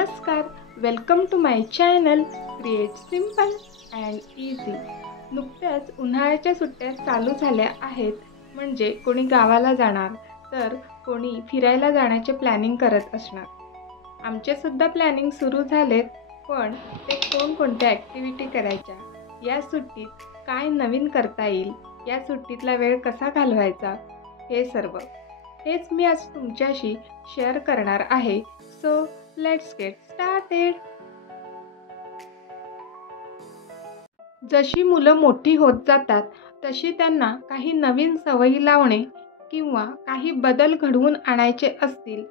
नमस्कार, welcome to my channel create simple and easy. नुकत्याच उन्हाळ्याच्या सुट्ट्या चालू झाल्या आहेत, म्हणजे कोणी गावाला जाणार तर कोणी फिरायला जाण्याचे प्लॅनिंग करत असणार। आमचे सुद्धा प्लॅनिंग सुरू झालेत, पण ते कोणकोणत्या ॲक्टिव्हिटी करायच्या, या सुट्टीत काय नवीन करता येईल, या सुट्टीतला वेळ कसा घालवायचा, हे सर्व हेच मी आज तुमच्याशी शेअर करणार आहे। So let's get started. जशी मुलं मोठी होत जातात तशी त्यांना काही नवीन सवयी लावणे किंवा काही बदल घडवून आणायचे असतील,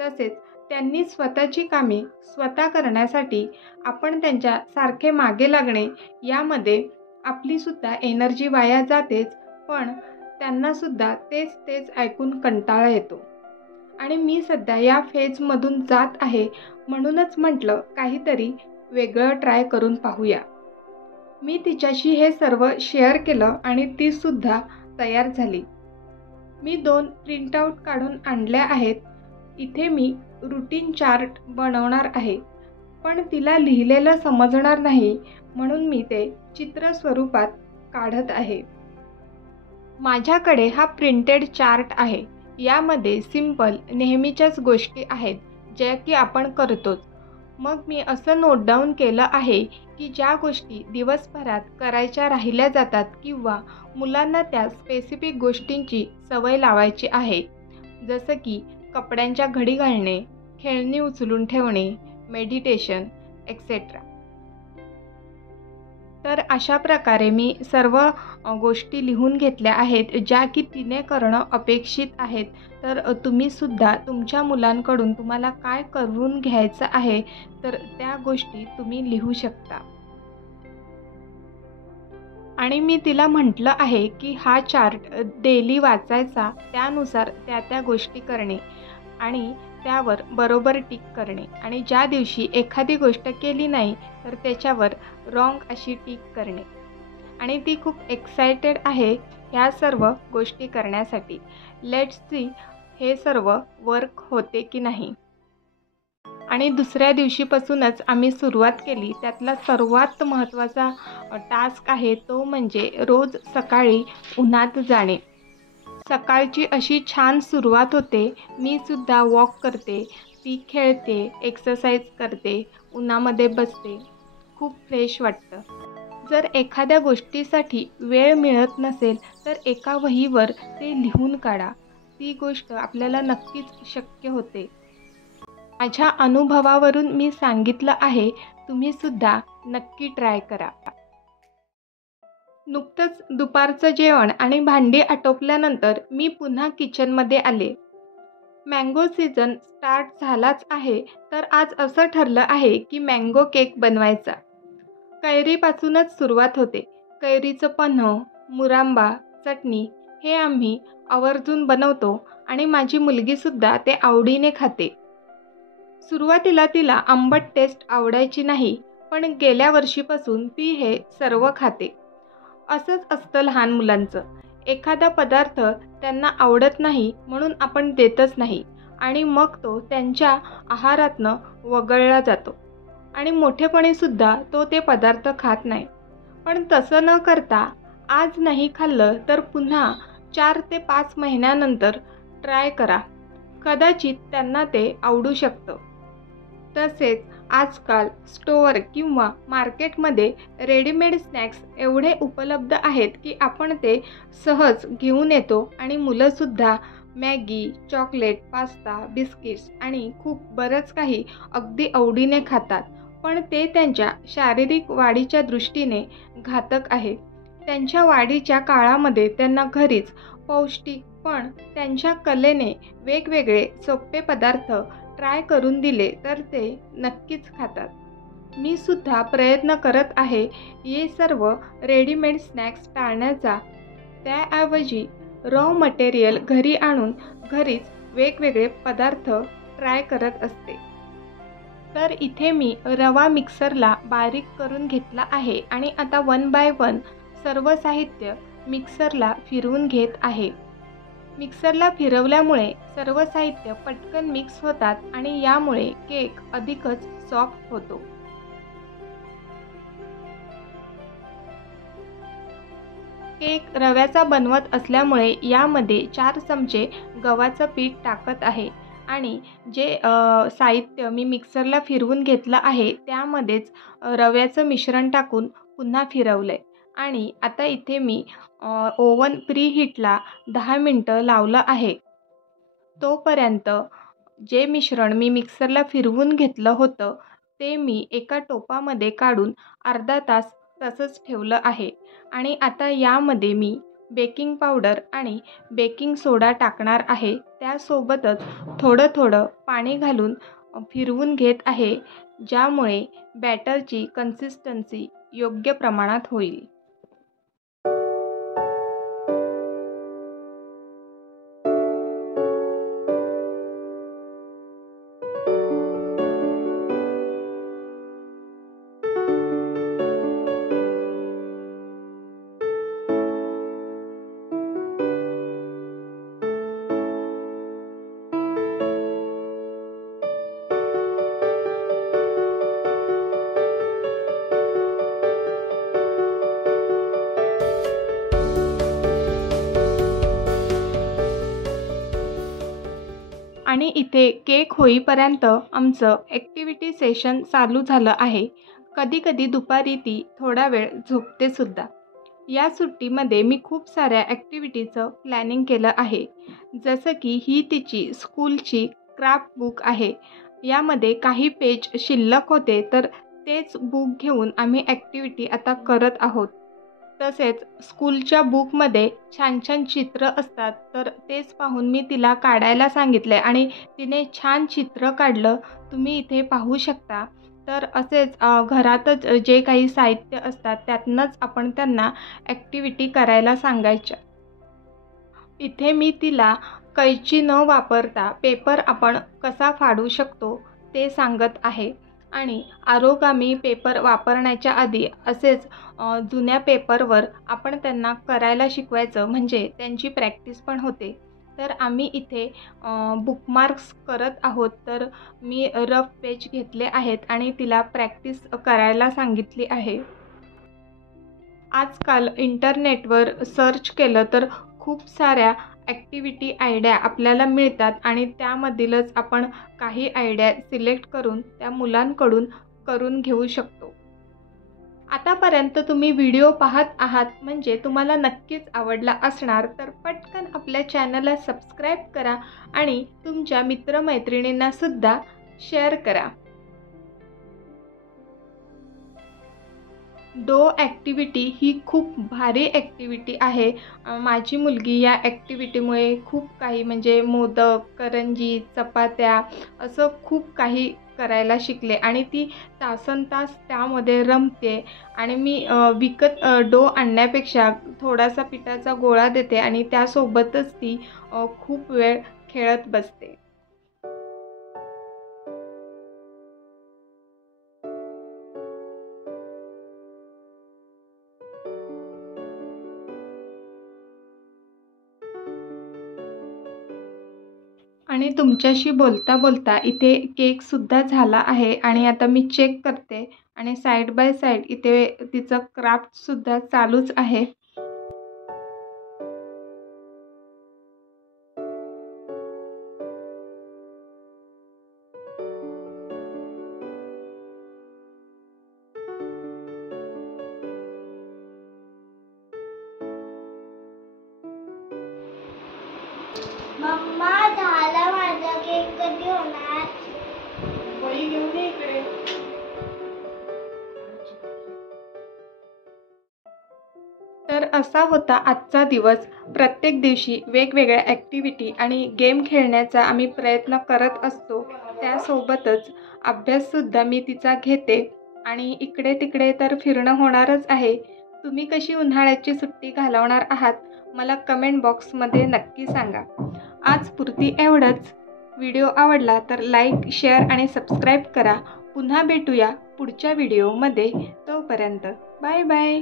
तसेच त्यांनी स्वतःची कामे स्वतः करण्यासाठी आपण त्यांच्या सारखे मागे लागणे, यामध्ये आपली सुद्धा एनर्जी वाया जातेच, पण त्यांना सुद्धा तेच ऐकून कंटाळा येतो। आणि मी सध्या या फेजमधून जात आहे, म्हणूनच म्हटलं काहीतरी वेगळं ट्राय करून पाहूया। मी तिच्याशी हे सर्व शेअर केलं आणि ती सुद्धा तयार झाली। मी 2 प्रिंटआउट काढून आणल्या आहेत। इथे मी रुटीन चार्ट बनवणार आहे, पण तिला लिहिलेलं समजणार नाही, म्हणून मी ते चित्र स्वरूपात काढत आहे। माझ्याकडे हा प्रिंटेड चार्ट आहे। यामध्ये सिंपल नेहमीच्याच गोष्टी आहेत, ज्या की आपण करतोच। मग मी असं नोट डाऊन केलं आहे की ज्या गोष्टी दिवसभरात करायच्या राहिल्या जातात किंवा मुलांना त्या स्पेसिफिक गोष्टींची सवय लावायची आहे, जसं की कपड्यांच्या घडी घालणे, खेळणी उचलून ठेवणे, मेडिटेशन एक्सेट्रा। तर अशा प्रकारे मी सर्व गोष्टी लिहून घेतल्या आहेत, ज्या की तिने करणं अपेक्षित आहेत। तर तुम्ही सुद्धा तुमच्या मुलांकडून तुम्हाला काय करून घ्यायचं आहे, तर त्या गोष्टी तुम्ही लिहू शकता। आणि मी तिला म्हटलं आहे की हा चार्ट डेली वाचायचा, त्यानुसार त्या गोष्टी करणे आणि त्यावर बरोबर टिक करणे, आणि ज्या दिवशी एखादी गोष्ट केली नाही तर त्याच्यावर रॉंग अशी टिक करणे। आणि ती खूप एक्सायटेड आहे ह्या सर्व गोष्टी करण्यासाठी। लेट्स सी हे सर्व वर्क होते की नाही। आणि दुसऱ्या दिवशीपासूनच आम्ही सुरुवात केली। त्यातला सर्वात महत्त्वाचा टास्क आहे तो म्हणजे रोज सकाळी उन्हात जाणे। सकाळची अशी छान सुरुवात होते। मी सुद्धा वॉक करते, ती खेळते, एक्सरसाइज करते, उन्हामध्ये बसते, खूप फ्रेश वाटतं। जर एखाद्या गोष्टीसाठी वेळ मिळत नसेल तर एका वहीवर ते लिहून काढा, ती गोष्ट आपल्याला नक्कीच शक्य होते। माझ्या अनुभवावरून मी सांगितलं आहे, तुम्ही सुद्धा नक्की ट्राय करा। नुकतंच दुपारचं जेवण आणि भांडी आटोपल्यानंतर मी पुन्हा किचनमध्ये आले। मँगो सीझन स्टार्ट झालाच आहे, तर आज असं ठरलं आहे की मँगो केक बनवायचा। कैरीपासूनच सुरुवात होते। कैरीचं पन्ह, मुरांबा, चटणी हे आम्ही आवर्जून बनवतो आणि माझी मुलगीसुद्धा ते आवडीने खाते। सुरुवातीला तिला आंबट टेस्ट आवडायची नाही, पण गेल्या वर्षीपासून ती हे सर्व खाते। असंच असतं लहान मुलांचं, एखादा पदार्थ त्यांना आवडत नाही म्हणून आपण देतच नाही आणि मग तो त्यांच्या आहारातनं वगळला जातो आणि मोठेपणीसुद्धा तो ते पदार्थ खात नाही। पण तसं न करता आज नाही खाल्लं तर पुन्हा 4 ते 5 महिन्यानंतर ट्राय करा, कदाचित त्यांना ते आवडू शकतं। तसेच आजकाल स्टोअर किंवा मार्केटमध्ये रेडीमेड स्नॅक्स एवढे उपलब्ध आहेत की आपण ते सहज घेऊन येतो आणि मुलंसुद्धा मॅगी, चॉकलेट, पास्ता, बिस्किट्स आणि खूप बरंच काही अगदी आवडीने खातात, पण ते त्यांच्या शारीरिक वाढीच्या दृष्टीने घातक आहे। त्यांच्या वाढीच्या काळामध्ये त्यांना घरीच पौष्टिक पण त्यांच्या कलेने वेगवेगळे सोपे पदार्थ ट्राय करून दिले तर ते नक्कीच खातात। मी सुद्धा प्रयत्न करत आहे हे सर्व रेडीमेड स्नॅक्स टाळण्याचा। त्याऐवजी रॉ मटेरियल घरी आणून घरीच वेगवेगळे पदार्थ ट्राय करत असते। तर इथे मी रवा मिक्सरला बारीक करून घेतला आहे आणि आता 1 बाय 1 सर्व साहित्य मिक्सरला फिरवून घेत आहे। मिक्सरला फिरवल्यामुळे सर्व साहित्य पटकन मिक्स होतात आणि यामुळे केक अधिकच सॉफ्ट होतो। केक रव्याचा बनवत असल्यामुळे यामध्ये 4 चमचे गव्हाचं पीठ टाकत आहे आणि जे साहित्य मी मिक्सरला फिरवून घेतलं आहे त्यामध्येच रव्याचं मिश्रण टाकून पुन्हा फिरवलं आहे आणि आता इथे मी ओव्हन प्रीहीटला 10 मिनटं लावलं आहे। तोपर्यंत जे मिश्रण मी मिक्सरला फिरवून घेतलं होतं ते मी एका टोपामध्ये काढून अर्धा तास तसंच ठेवलं आहे आणि आता यामध्ये मी बेकिंग पावडर आणि बेकिंग सोडा टाकणार आहे। त्यासोबतच थोडं थोडं पाणी घालून फिरवून घेत आहे, ज्यामुळे बॅटरची कन्सिस्टन्सी योग्य प्रमाणात होईल। आणि इथे केक होईपर्यंत आमचं ॲक्टिव्हिटी सेशन चालू झालं आहे। कधी-कधी दुपारी ती थोडा वेळ झोपते सुद्धा। या सुट्टीमध्ये मी खूप साऱ्या ॲक्टिव्हिटीचं प्लॅनिंग केलं आहे, जसं की ही तिची स्कूलची क्राफ्ट बुक आहे। यामध्ये काही पेज शिल्लक होते, तर तेच बुक घेऊन आम्ही ॲक्टिव्हिटी आता करत आहोत। तसेच स्कूलच्या बुकमध्ये छान छान चित्र असतात, तर तेच पाहून मी तिला काढायला सांगितले आणि तिने छान चित्र काढलं, तुम्ही इथे पाहू शकता। तर असेच घरातच जे काही साहित्य असतात त्यातनंच आपण त्यांना ॲक्टिव्हिटी करायला सांगायच्या। इथे मी तिला कैची न वापरता पेपर आपण कसा फाडू शकतो ते सांगत आहे आणि आरोगामी पेपर वापरण्याच्या आधी असेच जुन्या पेपरवर आपण त्यांना करायला शिकवायचं, म्हणजे त्यांची प्रॅक्टिस पण होते। तर आम्ही इथे बुकमार्क्स करत आहोत, तर मी रफ पेज घेतले आहेत आणि तिला प्रॅक्टिस करायला सांगितली आहे। आजकाल इंटरनेटवर सर्च केलं तर खूप साऱ्या ॲक्टिव्हिटी आयडिया आपल्याला मिळतात आणि त्यामधीलच आपण काही आयडिया सिलेक्ट करून त्या मुलांकडून करून घेऊ शकतो। आतापर्यंत तुम्ही व्हिडिओ पाहत आहात म्हणजे तुम्हाला नक्कीच आवडला असणार, तर पटकन आपल्या चॅनलला सबस्क्राईब करा आणि तुमच्या मित्रमैत्रिणींना सुद्धा शेअर करा। डो ॲक्टिव्हिटी ही खूप भारी ॲक्टिव्हिटी आहे। माझी मुलगी या ॲक्टिव्हिटीमुळे खूप काही म्हणजे मोदक, करंजी, चपात्या असं खूप काही करायला शिकले आणि ती तासनतास त्यामध्ये रमते आणि मी विकत डो आणण्यापेक्षा थोडासा पिठाचा गोळा देते आणि त्यासोबतच ती खूप वेळ खेळत बसते। आणि तुमच्याशी बोलता बोलता इथे केकसुद्धा झाला आहे आणि आता मी चेक करते आणि साईड बाय साईड इथे तिचं क्राफ्टसुद्धा चालूच आहे। मम्मा झाला माझा केक, कधी होणार? वही घेऊन ये इकडे। तर असा होता आजचा दिवस। प्रत्येक दिवशी वेगवेगळ्या ॲक्टिव्हिटी आणि गेम खेळण्याचा आम्ही प्रयत्न करत असतो। त्यासोबतच अभ्याससुद्धा मी तिचा घेते आणि इकडे तिकडे तर फिरणं होणारच आहे। तुम्ही कशी उन्हाळ्याची सुट्टी घालवणार आहात मला कमेंट बॉक्समध्ये नक्की सांगा। आजपुरती एवढंच। व्हिडिओ आवडला तर लाईक, शेअर आणि सबस्क्राईब करा। पुन्हा भेटूया पुढच्या व्हिडिओमध्ये। तोपर्यंत बाय बाय।